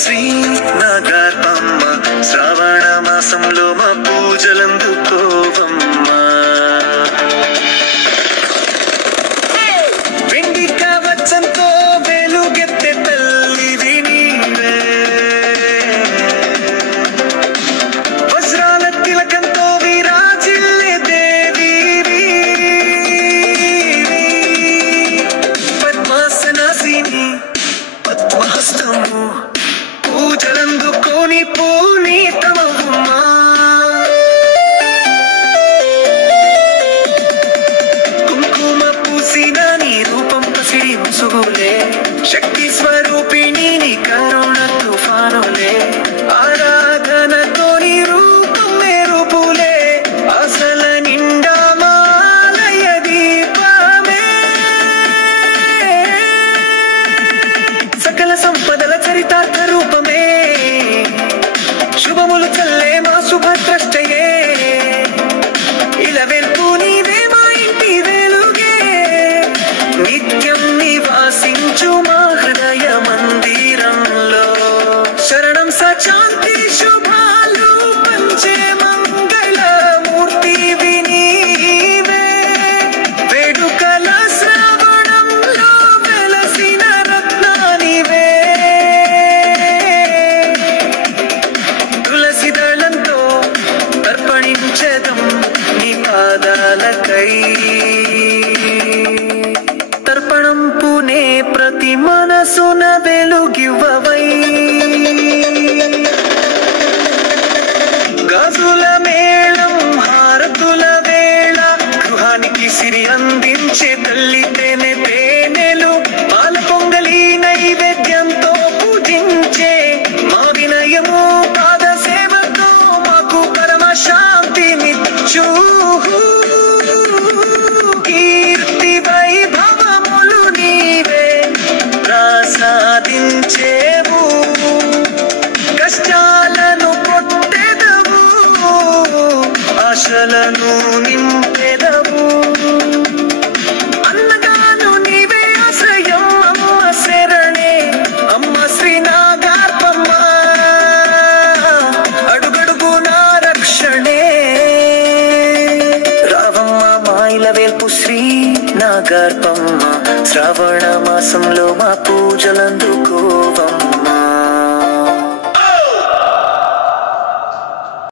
శ్రీ నాగార్పమ్మ శ్రావణ మాసంలో మా పూజలందుకోవమ్మ. వెండి కవచంతో వెలుగెత్తే తల్లివి నీవే, వజ్రాల తిలకంతో విరాజిల్లే దేవివి, పద్మాసనాసిని పద్మహస్తము పూజలందుకోని పూనీతమవ్వమ్మా. కుంకుమ పూసిన నీ రూపం పసిడి ముసుగులే, శక్తి స్వరూపిణి నీ కరుణ తుఫానులే, ఆరాధనతో నీ రూపం మెరుపులే, అసల నిండా మాలయ దీపమే, సకల సంపదల చరితార్థ రూపమే, శుభములు చల్లే మా శుభద్రష్టయే, ఇలవెల్పు నీవే మా ఇంటి వెలుగే, నిత్యం నివాసించు మా హృదయ మందిరంలో, శరణం సశాంతి శుభాలు పంచే మంగళ మూర్తివి నీవే, వేడుకల శ్రావణంలో వెలసిన రత్నానివే, తులసి దళంతో తర్పణించదం నీ పాదాలకై, తర్పణం పునే ప్రతి మనసున వెలుగివ్వవై, గాజుల మేళం హారతుల వేళ గృహానికి సిరి అందించే తల్లి తేనె తేనెలు, పాల పొంగలి నైవేద్యంతో పూజించే మా వినయము పాద సేవతో మాకు పరమ శాంతినిచ్చు, కీర్తి వైభవములు నీవే ప్రసాదించేవు, కష్టాలను కొట్టెదవు, ఆశలను నింపెదవు, అన్నగాను నీవే ఆశ్రయం అమ్మ శరణే, అమ్మ శ్రీ నాగార్పమ్మ అడుగడుగు నా రక్షణే, రావమ్మ మాయిల వేల్పు శ్రీ నాగార్పమ్మ శ్రావణ మాసంలో మా పూజలు